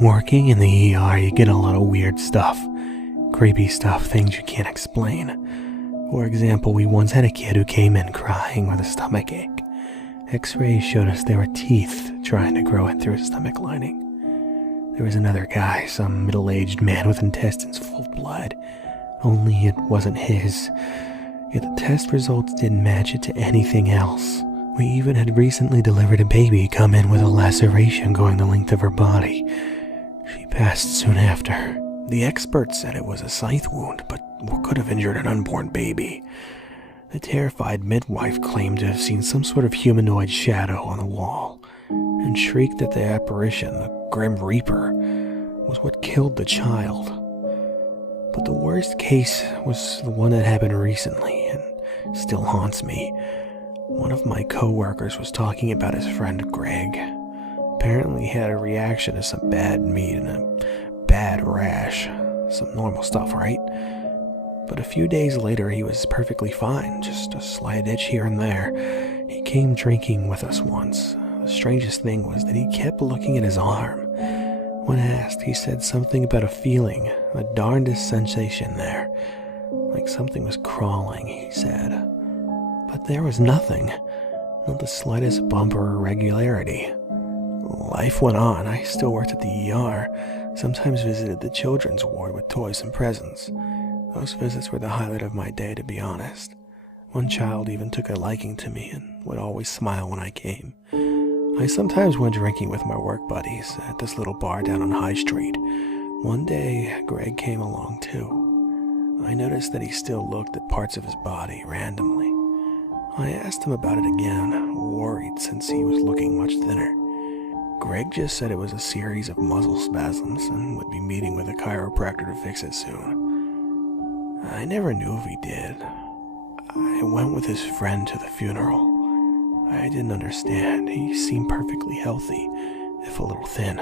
Working in the ER, you get a lot of weird stuff. Creepy stuff, things you can't explain. For example, we once had a kid who came in crying with a stomach ache. X-rays showed us there were teeth trying to grow in through his stomach lining. There was another guy, some middle-aged man with intestines full of blood. Only it wasn't his. Yet the test results didn't match it to anything else. We even had recently delivered a baby come in with a laceration going the length of her body. She passed soon after. The experts said it was a scythe wound, but what could have injured an unborn baby? The terrified midwife claimed to have seen some sort of humanoid shadow on the wall, and shrieked that the apparition, the Grim Reaper, was what killed the child. But the worst case was the one that happened recently, and still haunts me. One of my co-workers was talking about his friend Greg. Apparently he had a reaction to some bad meat and a bad rash. Some normal stuff, right? But a few days later he was perfectly fine, just a slight itch here and there. He came drinking with us once. The strangest thing was that he kept looking at his arm. When asked, he said something about a feeling, the darndest sensation there. Like something was crawling, he said. But there was nothing, not the slightest bump or irregularity. Life went on. I still worked at the ER, sometimes visited the children's ward with toys and presents. Those visits were the highlight of my day, to be honest. One child even took a liking to me and would always smile when I came. I sometimes went drinking with my work buddies at this little bar down on High Street. One day, Greg came along too. I noticed that he still looked at parts of his body randomly. I asked him about it again, worried since he was looking much thinner. Greg just said it was a series of muscle spasms and would be meeting with a chiropractor to fix it soon. I never knew if he did. I went with his friend to the funeral. I didn't understand. He seemed perfectly healthy, if a little thin.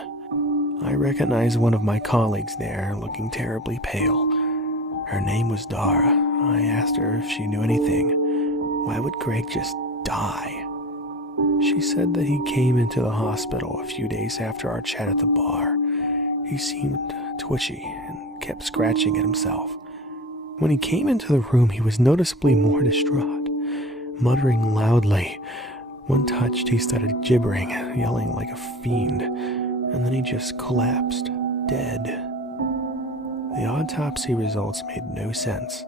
I recognized one of my colleagues there, looking terribly pale. Her name was Dara. I asked her if she knew anything. Why would Greg just die? She said that he came into the hospital a few days after our chat at the bar. He seemed twitchy and kept scratching at himself. When he came into the room, he was noticeably more distraught, muttering loudly. When touched, he started gibbering, yelling like a fiend, and then he just collapsed, dead. The autopsy results made no sense.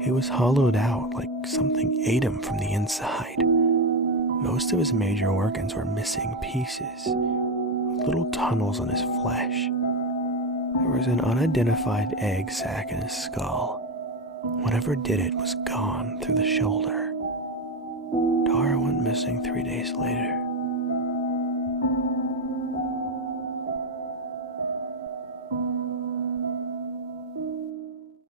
He was hollowed out like something ate him from the inside. Most of his major organs were missing pieces, with little tunnels in his flesh. There was an unidentified egg sac in his skull. Whatever did it was gone through the shoulder. Dara went missing 3 days later.